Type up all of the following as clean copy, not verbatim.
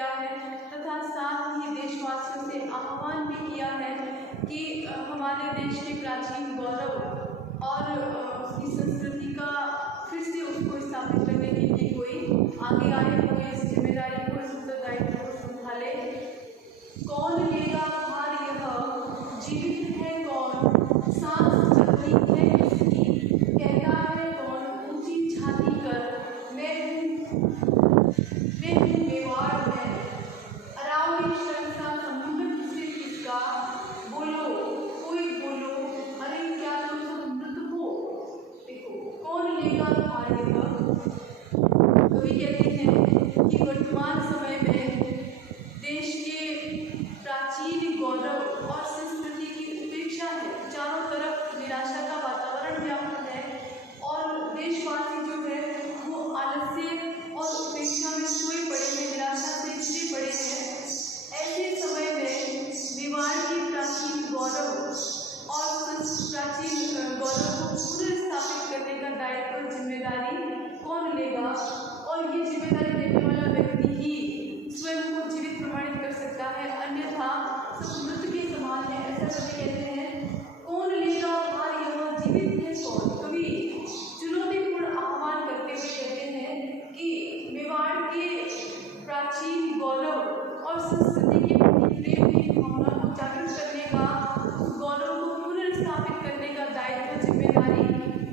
किया है तथा साथ ही देशवासियों से आह्वान भी किया है कि हमारे देश के प्राचीन गौरव और उसकी संस्कृति का फिर से उसको स्थापित करने के लिए कोई आगे आए, कोई इस जिम्मेदारी को, इस उत्तरदायित्व को संभाले। कौन लेगा भार यह, जीवित है कौन, सांस चलती है किसकी, कहता है कौन ऊंची छाती कर मैं हूँ मेवाड़ में, अरावली शंका समुद्र किसे किसका, बोलो कोई बोलो, अरे क्या तुम सब मृत हो। देखो कौन लेगा भार यह। कवि कहते हैं कि वर्तमान समय में देश के प्राचीन गौरव और संस्कृति की उपेक्षा है, चारों तरफ निराशा का वातावरण व्याप्त है और देशवासी जो है वो आलस्य और उपेक्षा में सोए पड़े हैं, निराशा से घिरे पड़े हैं। ऐसे समय में मेवाड़ के प्राचीन गौरव और प्राचीन गौरव को पुनर्स्थापित करने का दायित्व, जिम्मेदारी कौन लेगा। और ये जिम्मेदारी लेने वाला व्यक्ति ही स्वयं को जीवित प्रमाणित कर सकता है, अन्यथा सब मृत के समान है। ऐसा कवि कहते हैं कौन लेगा भार यह, जीवित है कौन। कवि चुनौतीपूर्ण आह्वान करते हुए कहते हैं कि मेवाड़ के प्राचीन गौरव और संस्कृति के प्रति प्रेम की भावना को जागृत करने का, उस गौरव को पुनर्स्थापित करने का दायित्व, जिम्मेदारी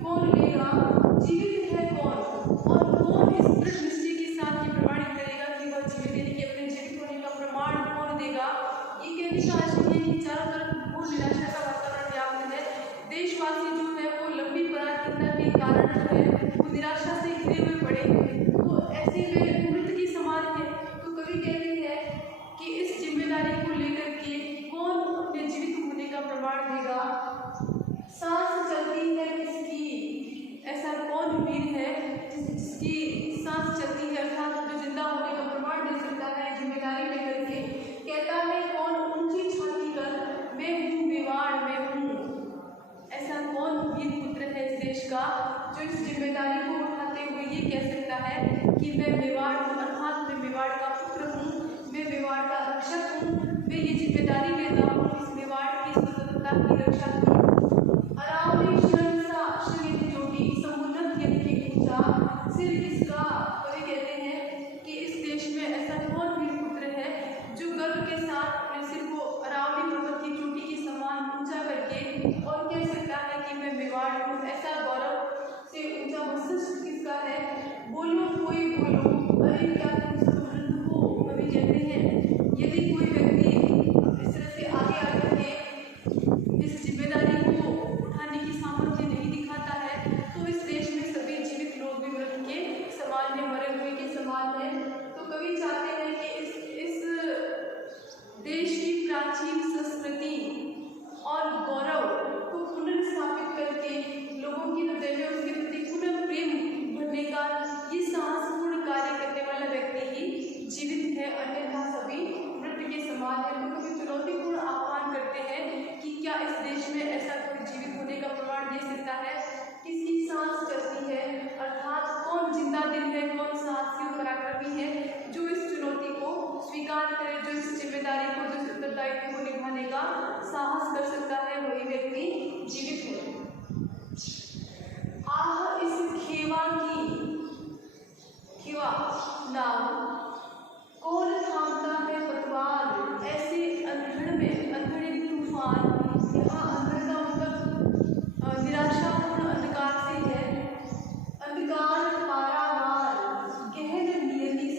कौन लेगा, जीवित है कौन। और कौन इस दृढ़ निश्चय के साथ ये प्रमाणित करेगा कि वह जीवित, यानी कि अपने जीवित होने का प्रमाण कौन देगा। ये कहने का आशय है कि चारों तरफ घोर निराशा का वातावरण व्याप्त है, देशवासी जो है वो लंबी पराधीनता के कारण जो है वो निराशा से घिरे हुए पड़े हैं, वो ऐसे में मृत के समान है। तो कवि कहते हैं कि इस जिम्मेदारी को लेकर के कौन अपने जीवित होने का प्रमाण देगा। सांस चलती है किसकी, ऐसा कौन वीर है जिसकी सांस चलती है, अर्थात जो जिंदा होने का प्रमाण दे सकता है जिम्मेदारी लेकर के। कहता है कौन ऊंची छाती कर मैं हूँ मेवाड़ में हूँ। ऐसा कौन वीर पुत्र है इस देश का जो इस जिम्मेदारी को उठाते हुए ये कह सकता है कि मैं मेवाड़ हूँ, अर्थात मैं मेवाड़ का पुत्र हूँ, मैं मेवाड़ का रक्षक हूँ, मैं ये जिम्मेदारी लेता हूँ इस मेवाड़ की स्वतंत्रता की रक्षा की। अरावली शंसा शरीर जोगी समुन्नत यानी कि ऊंचा सिर किसका। कवि कहते हैं कि इस देश में ऐसा कौन वीर पुत्र है जो गर्व के साथ अपने सिर को अरावली पर्वत की चोटी के समान ऊंचा करके और कह सकता है कि मैं मेवाड़ हूँ। ऐसा गौरव से ऊंचा मस्तिष्क किसका है, बोलो कोई बोलो, अरे क्या तुम सब मृत हो। कवि कहते हैं यदि कोई व्यक्ति इस तरह से आगे आकर के इस जिम्मेदारी को उठाने की सामर्थ्य नहीं दिखाता है तो इस देश में सभी जीवित लोग भी मृत के समान है, मरे हुए के समान है। तो कवि चाहते हैं कि इस देश की प्राचीन संस्कृति और गौरव को पुनर्स्थापित करके लोगों के हृदय में उसके प्रति पुनः प्रेम भरने का ये साहसपूर्ण कार्य करने वाला व्यक्ति ही जीवित है, अन्यथा सभी मृत के समान है। तो कभी चुनौतीपूर्ण आह्वान करते हैं कि क्या इस देश में ऐसा कोई जीवित होने का प्रमाण दे सकता है, किसकी सांस चलती है, अर्थात कौन जिंदा दिल है, कौन साहसी और पराक्रमी है जो इस चुनौती को स्वीकार करे, जो इस जिम्मेदारी को, जो इस उत्तरदायित्व को निभाने का साहस कर सकता है, वही व्यक्ति जीवित है। आह इस खेवा नाम कौन थामता है पतवार, ऐसे अंधड़ में अंधड़ तूफान। यहाँ अंधड़ का मतलब निराशापूर्ण अंधकार से है, अंधकार पारावार गहन नियति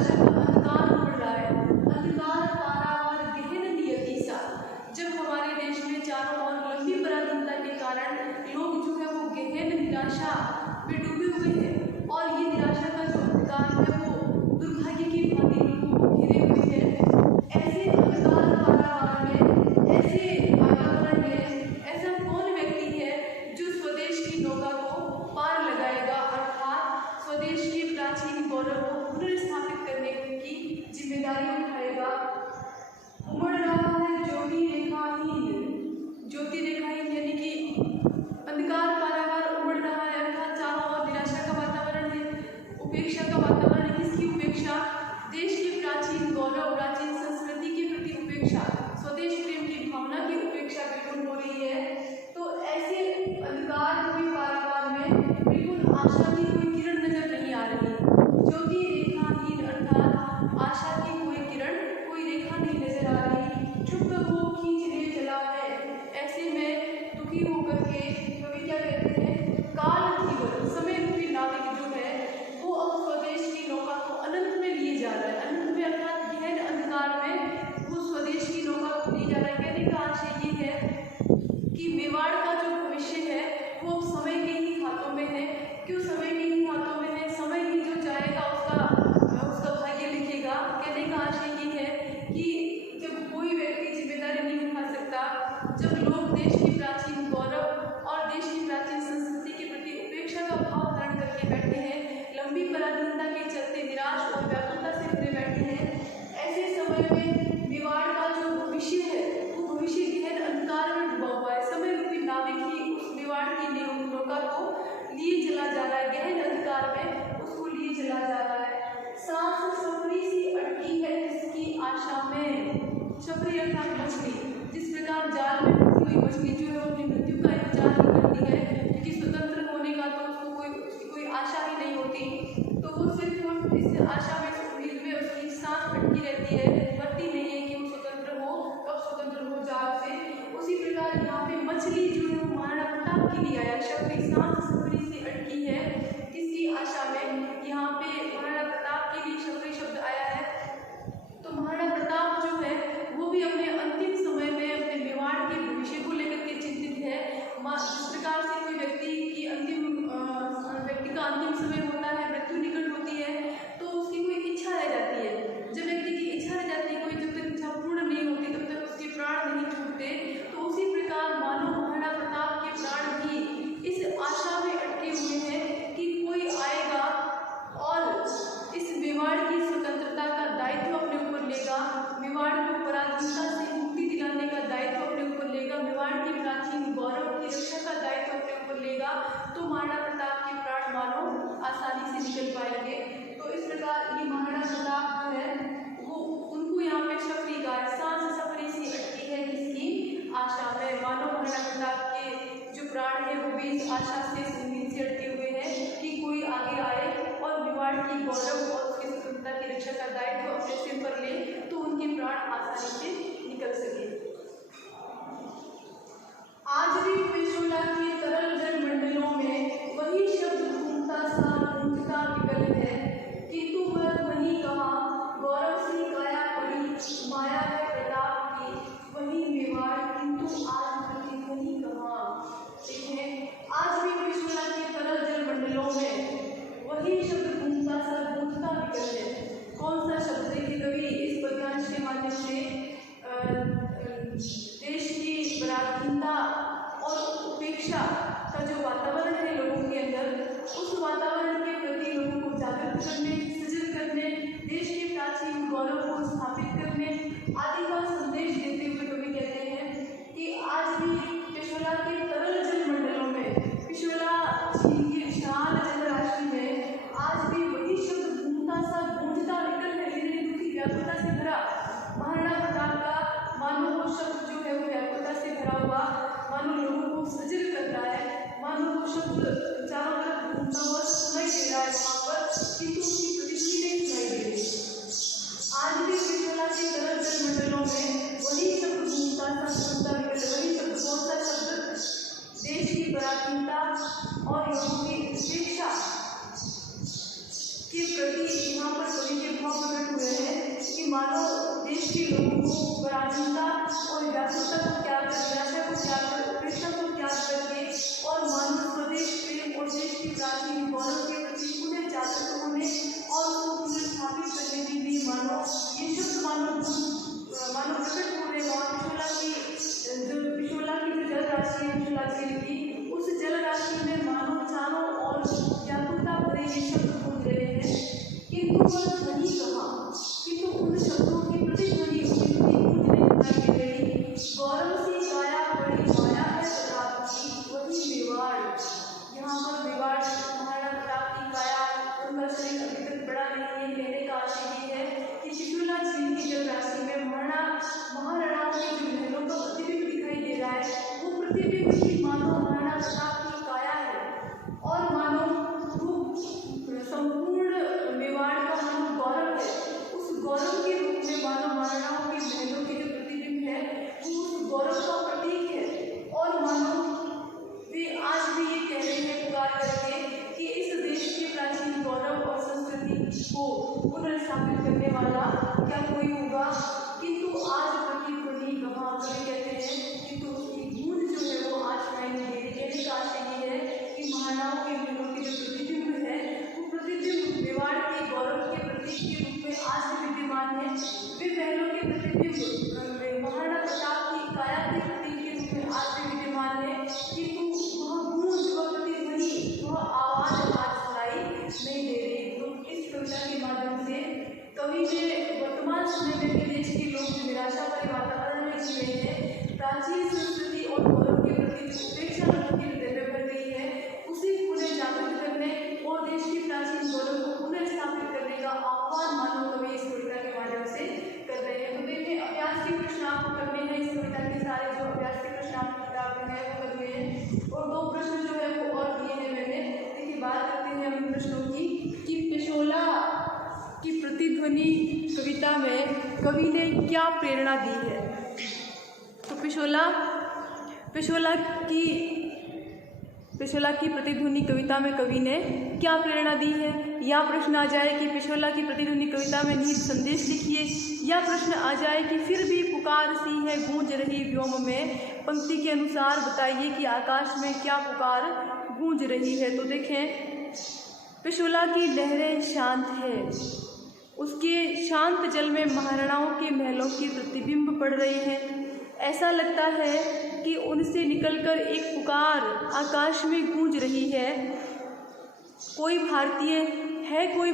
निराशा का अंधकार उमड़ रहा है, अंधकार पारावार गहन नियति सा। जब हमारे देश में चारों ओर लंबी पराधीनता के कारण लोग जो है वो गहन निराशा में डूबे हुए हैं और ये निराशा का जो अंधकार है वो दुर्भाग्य की भांति लोगों को घिरे हुए हैं। ऐसे अंधकार पारावार में, ऐसे वातावरण में ऐसा कौन व्यक्ति है जो स्वदेश की नौका को पार लगाएगा, अर्थात स्वदेश के प्राचीन गौरव को पुनर्स्थापित करने की जिम्मेदारी उठाएगा। उमड़ रहा है ज्योति रेखाहीन, ज्योति रेखाहीन यानी कि अंधकार पारावार उमड़ रहा है, अर्थात चारों ओर निराशा का वातावरण है, उपेक्षा का वातावरण है। किसकी उपेक्षा? देश के प्राचीन गौरव, प्राचीन संस्कृति के प्रति उपेक्षा, स्वदेश प्रेम की भावना की उपेक्षा बिल्कुल हो रही है। तो ऐसे अंधकार के पारावार में बिल्कुल आशा की कोई किरण नजर नहीं आ रही। ज्योति रेखाहीन अर्थात आशा की कोई किरण, कोई रेखा नहीं नजर आ रही। क्षुब्ध हो खींच लिए चला है, ऐसे में दुखी होकर के कवि क्या कहते हैं, काल धीवर समय रूपी नाविक जो है वो अब स्वदेश की नौका को अनंत में लिए जा रहा है। अनंत में अर्थात गहन अंधकार में वो स्वदेश की नौका को लिए जा रहा है। कहने का आशय ये है कि मेवाड़ का जो भविष्य है वो अब समय के ही हाथों में है। क्यों समय के ही हाथों में है? समय ही जो चाहेगा उसका भाग्य लिखेगा। कहने का आशय ये है कि जब कोई व्यक्ति जिम्मेदारी नहीं उठा सकता, जब लोग देश की प्राचीन गौरव और देश की प्राचीन संस्कृति के प्रति उपेक्षा का भाव धारण करके बैठे हैं, लंबी पराधीनता के चलते निराश और व्याकुलता से भरे बैठे हैं, ऐसे समय में मेवाड़ का जो भविष्य है वो भविष्य गहन अंधकार में डूबा हुआ है। समय रूपी नाविक ही उस मेवाड़ की नौका को लिए चला जा रहा है, गहन अंधकार में उसको लिए चला जा रहा है। सांस सफरी सी अटकी है इसकी आशा में। सफरी अर्थात मछली, जिस प्रकार जाल में फंसी हुई मछली जो है वो अपनी मृत्यु का इंतजार ही करती है, क्योंकि स्वतंत्र होने का तो उसको कोई आशा ही नहीं होती, तो वो सिर्फ इस आशा में, उम्मीद में उसकी सांस अटकी रहती है, बढ़ती नहीं है कि वो स्वतंत्र हो, कब स्वतंत्र हो जाल से। उसी प्रकार यहाँ पे मछली जो है वो महाराणा प्रताप के लिए आया। शबरी सांस सफरी से अटकी है किसकी आशा में? यहाँ पे महाराणा प्रताप के लिए शबरी शब्द आया है। तो महाराणा प्रताप जो है वो भी अपने अंतिम समय में अपने मेवाड़ के भविष्य को लेकर के चिंतित है। जिस प्रकार से कोई व्यक्ति का अंतिम समय होता है, मृत्यु निकट होती है, तो उसकी कोई इच्छा रह जाती है। जब व्यक्ति की इच्छा रह जाती है, कोई जब तक इच्छा पूर्ण नहीं होती तब तक उसके प्राण नहीं छूटते। तो उसी प्रकार मानो महाराणा प्रताप के प्राण भी इस आशा में अटके हुए हैं कि कोई आएगा और इस मेवाड़ की स्वतंत्रता का दायित्व अपने ऊपर लेगा, मेवाड़ को पराधीनता से मुक्ति दिलाने का दायित्व अपने ऊपर लेगा, मेवाड़ की प्राचीन गौरव की रक्षा का दायित्व अपने ऊपर लेगा। तो महाराणा प्रताप के प्राण मानो आसानी से निकल पाएंगे। तो इस प्रकार ये महाराणा प्रताप जो है वो उनको यहाँ पे शफरी का सांस सफरी सी अटकी है किसकी आशा में। मानो महाराणा प्रताप के जो प्राण है वो भी इस आशा से, इस उम्मीद से अटके हुए हैं कि कोई आगे आए और मेवाड़ की गौरव और उसकी स्वतंत्रता की रक्षा का दायित्व अपने सिर पर ले, तो उनके प्राण आसानी से निकल सके। आज भी पिछोला के तरल जल मंडलों में वही शब्द घूमता सा गूंजता विकल है कि तू वही कहा गौरव से काया पड़ी माया है प्रताप की वही मेवाड़, किंतु आज प्रति वही कहा। देखें, आज भी पिछोला के तरल जल मंडलों में वही शब्द घूमता सा गूंजता विकल है। कौन सा शब्द? देखिए, कवि इस पद्यांश के माध्यम से देश की पराधीनता और उपेक्षा का जो वातावरण है लोगों के अंदर, उस वातावरण के प्रति लोगों को जागरूक करने, सजग करने, देश के प्राचीन गौरव को स्थापित करने आदि का संदेश देते हुए कवि कहते हैं कि आज भी पिछोला के तरल जल मंडलों में, पिछोला झील की विशाल जलराशि में आज भी वही शब्द घूमता सा गूंजता विकल है, हृदय दुखी व्याकुलता से भरा। महाराणा प्रताप का मानो वो शब्द जो है वो व्याकुलता से भरा हुआ, मानो लोगों को सजग कर रहा है, मानो वो शब्द चारों तरफ घूमता हुआ सुनाई दे रहा है वहाँ पर, किंतु उसकी प्रतिक्रिया नहीं सुनाई दे रही। आज भी पिछोला के तरल जल मंडलों में वही शब्द घूमता सा गूंजता विकल, वही शब्द कौन सा शब्द? देश की पराधीनता और लोगों की उपेक्षा के प्रति यहाँ पर कवि के भाव मानव देश के लोगों को पराधीनता और व्याकुलता को त्याग कर, निराशा को त्याग कर, उपेक्षा को त्याग करके और मानव स्वदेश प्रेम और देश के प्राचीन गौरव के प्रति पुनः जागृत होने और उसको पुनर्स्थापित करने के लिए मानव ये शब्द मानव प्रकट हो रहे और पिछोला की जो जल राशि है, पिछोला झील की, उस जल राशि में मानव चारों और व्याकुलता भरे ये शब्द बोल रहे हैं। किंतु वह ध्वनि कहाँ, किंतु उन शब्दों की प्रतिध्वनि उनकी गूंज में दिखाई दे रही। गौरव सी काया बड़ी माया है प्रताप की, वही मेवाड़। यहाँ पर मेवाड़ महाराणा प्रताप की काया, उनका शरीर अभी तक बड़ा नहीं है। कहने का आशय ये है कि पिछोला झील की जल राशि में महाराणाओं के जो महलों का प्रतिबिंब दिखाई दे रहा है, वो प्रतिबिंब ही मानो महाराणा प्रताप की काया है और मानो वो संपूर्ण मेवाड़ का मानो गौरव है। उस गौरव के रूप में मानो महाराणाओं के महलों के जो प्रतिबिंब है वो उस गौरव का प्रतीक है। और मानो वे आज भी ये कह रहे हैं पुकार करके कि इस देश के प्राचीन गौरव और संस्कृति को पुनर्स्थापित करने वाला क्या कोई होगा। किंतु आज प्रतिध्वनि कहाँ, कवि कहते हैं किंतु उसकी गूंज जो है वो आज सुनाई नहीं दे रही। कहने का आशय ये है कि महाराणाओं के महलों के जो प्रतिबिंब है वो प्रतिबिंब मेवाड़ के गौरव के प्रतीक के रूप में आज भी विद्यमान है। वे महलों के प्रतिबिंब महाराणा प्रताप की काया के प्रतीक के रूप में आज भी विद्यमान है। किंतु वह गूंज, वह प्रतिध्वनि, वह आवाज आज सुनाई नहीं दे रही। तो इस कविता के माध्यम से कवि ने वर्तमान समय में भी देश के लोग जो निराशा भरे वातावरण में जी रहे हैं, प्राचीन संस्कृति और गौरव के प्रति जो उपेक्षा लोगों के हृदय में भर गई है, उसे पुनः जागृत करने और देश के प्राचीन गौरव को पुनः स्थापित करने का आह्वान मानव कवि इस कविता के माध्यम से कर रहे हैं। तो देखिए, अभ्यास के प्रश्न आपको करने हैं। इस कविता के सारे जो अभ्यास के प्रश्न आपकी किताब में है वो करने हैं और 2 प्रश्न जो है वो और दिए हैं मैंने। देखिए, बात करते हैं हम इन प्रश्नों की कि पिछोला की प्रतिध्वनि कविता में कवि ने क्या प्रेरणा दी है। तो पिछोला की प्रतिध्वनि कविता में कवि ने क्या प्रेरणा दी है। या प्रश्न आ जाए कि पिछोला की प्रतिध्वनि कविता में निहित संदेश लिखिए। या प्रश्न आ जाए कि फिर भी पुकार सी है गूंज रही व्योम में, पंक्ति के अनुसार बताइए कि आकाश में क्या पुकार गूंज रही है। तो देखें, पिछोला की लहरें शांत है, उसके शांत जल में महाराणाओं के महलों के प्रतिबिंब पड़ रहे हैं। ऐसा लगता है कि उनसे निकलकर एक पुकार आकाश में गूंज रही है। कोई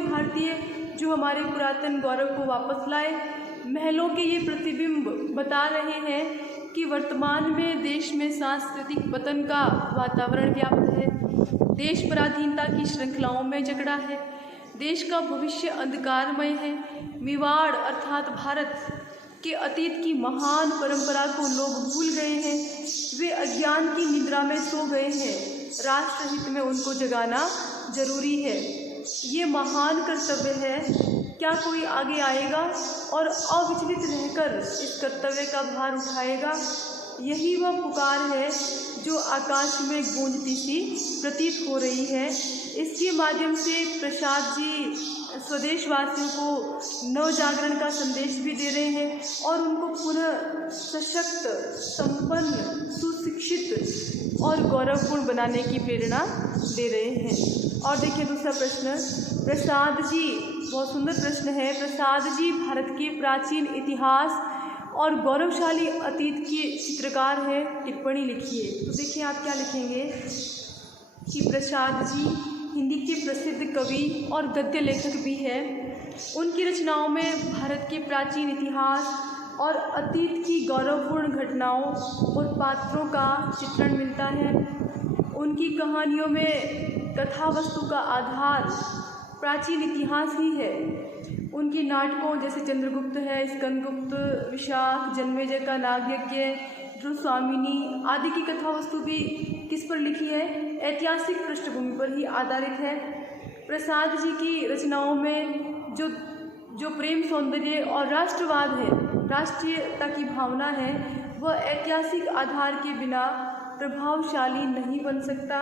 भारतीय जो हमारे पुरातन गौरव को वापस लाए। महलों के ये प्रतिबिंब बता रहे हैं कि वर्तमान में देश में सांस्कृतिक पतन का वातावरण व्याप्त है। देश पराधीनता की श्रृंखलाओं में जकड़ा है। देश का भविष्य अंधकारमय है। मेवाड़ अर्थात भारत के अतीत की महान परंपरा को लोग भूल गए हैं। वे अज्ञान की निद्रा में सो गए हैं। राष्ट्र हित में उनको जगाना जरूरी है। ये महान कर्तव्य है। क्या कोई आगे आएगा और अविचलित रहकर इस कर्तव्य का भार उठाएगा। यही वह पुकार है जो आकाश में गूंजती सी प्रतीत हो रही है। इसके माध्यम से प्रसाद जी स्वदेशवासियों को नव जागरण का संदेश भी दे रहे हैं और उनको पुनः सशक्त, संपन्न, सुशिक्षित और गौरवपूर्ण बनाने की प्रेरणा दे रहे हैं। और देखिए दूसरा प्रश्न, प्रसाद जी, बहुत सुंदर प्रश्न है। प्रसाद जी भारत के प्राचीन इतिहास और गौरवशाली अतीत के चित्रकार हैं। टिप्पणी लिखिए। तो देखिए आप क्या लिखेंगे कि प्रसाद जी हिंदी के प्रसिद्ध कवि और गद्य लेखक भी हैं। उनकी रचनाओं में भारत के प्राचीन इतिहास और अतीत की गौरवपूर्ण घटनाओं और पात्रों का चित्रण मिलता है। उनकी कहानियों में कथा वस्तु का आधार प्राचीन इतिहास ही है। उनके नाटकों जैसे चंद्रगुप्त है, स्कंदगुप्त, विशाख, जन्मेजय का नागयज्ञ, ध्रुवस्वामिनी आदि की कथा वस्तु भी किस पर लिखी है, ऐतिहासिक पृष्ठभूमि पर ही आधारित है। प्रसाद जी की रचनाओं में जो प्रेम, सौंदर्य और राष्ट्रवाद है, राष्ट्रीयता की भावना है, वह ऐतिहासिक आधार के बिना प्रभावशाली नहीं बन सकता।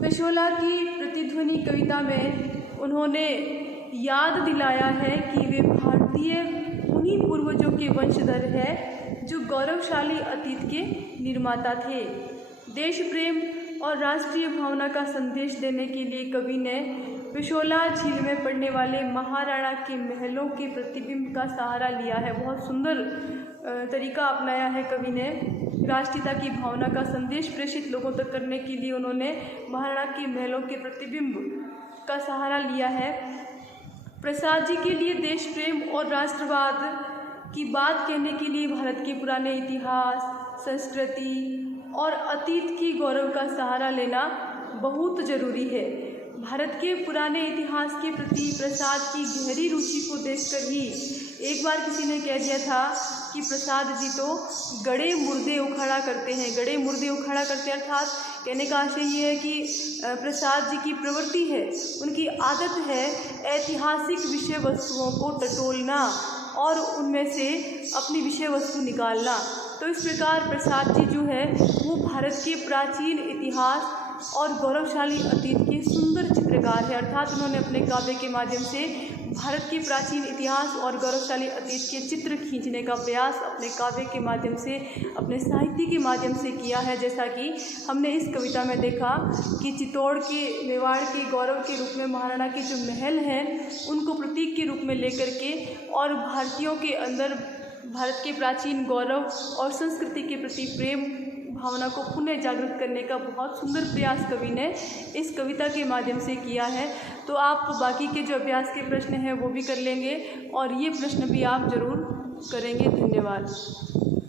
पिछोला की प्रतिध्वनि कविता में उन्होंने याद दिलाया है कि वे भारतीय भारतीय उन्हीं पूर्वजों के वंशधर है जो गौरवशाली अतीत के निर्माता थे। देश प्रेम और राष्ट्रीय भावना का संदेश देने के लिए कवि ने पिशोला झील में पड़ने वाले महाराणा के महलों के प्रतिबिंब का सहारा लिया है। बहुत सुंदर तरीका अपनाया है कवि ने। राष्ट्रीयता की भावना का संदेश प्रेषित लोगों तक करने के लिए उन्होंने महाराणा के महलों के प्रतिबिंब का सहारा लिया है। प्रसाद जी के लिए देश प्रेम और राष्ट्रवाद की बात कहने के लिए भारत के पुराने इतिहास, संस्कृति और अतीत की गौरव का सहारा लेना बहुत ज़रूरी है। भारत के पुराने इतिहास के प्रति प्रसाद की गहरी रुचि को देखकर ही एक बार किसी ने कह दिया था कि प्रसाद जी तो गड़े मुर्दे उखाड़ा करते हैं। गड़े मुर्दे उखाड़ा करते हैं अर्थात कहने का आशय ये है कि प्रसाद जी की प्रवृत्ति है, उनकी आदत है ऐतिहासिक विषय वस्तुओं को टटोलना और उनमें से अपनी विषय वस्तु निकालना। तो इस प्रकार प्रसाद जी जो है वो भारत के प्राचीन इतिहास और गौरवशाली अतीत के सुंदर चित्रकार है। अर्थात उन्होंने अपने काव्य के माध्यम से भारत के प्राचीन इतिहास और गौरवशाली अतीत के चित्र खींचने का प्रयास अपने काव्य के माध्यम से, अपने साहित्य के माध्यम से किया है। जैसा कि हमने इस कविता में देखा कि चित्तौड़ के, मेवाड़ के गौरव के रूप में महाराणा के जो महल हैं उनको प्रतीक के रूप में लेकर के और भारतीयों के अंदर भारत के प्राचीन गौरव और संस्कृति के प्रति प्रेम भावना को पुनः जागृत करने का बहुत सुंदर प्रयास कवि ने इस कविता के माध्यम से किया है। तो आप बाकी के जो अभ्यास के प्रश्न हैं वो भी कर लेंगे और ये प्रश्न भी आप ज़रूर करेंगे। धन्यवाद।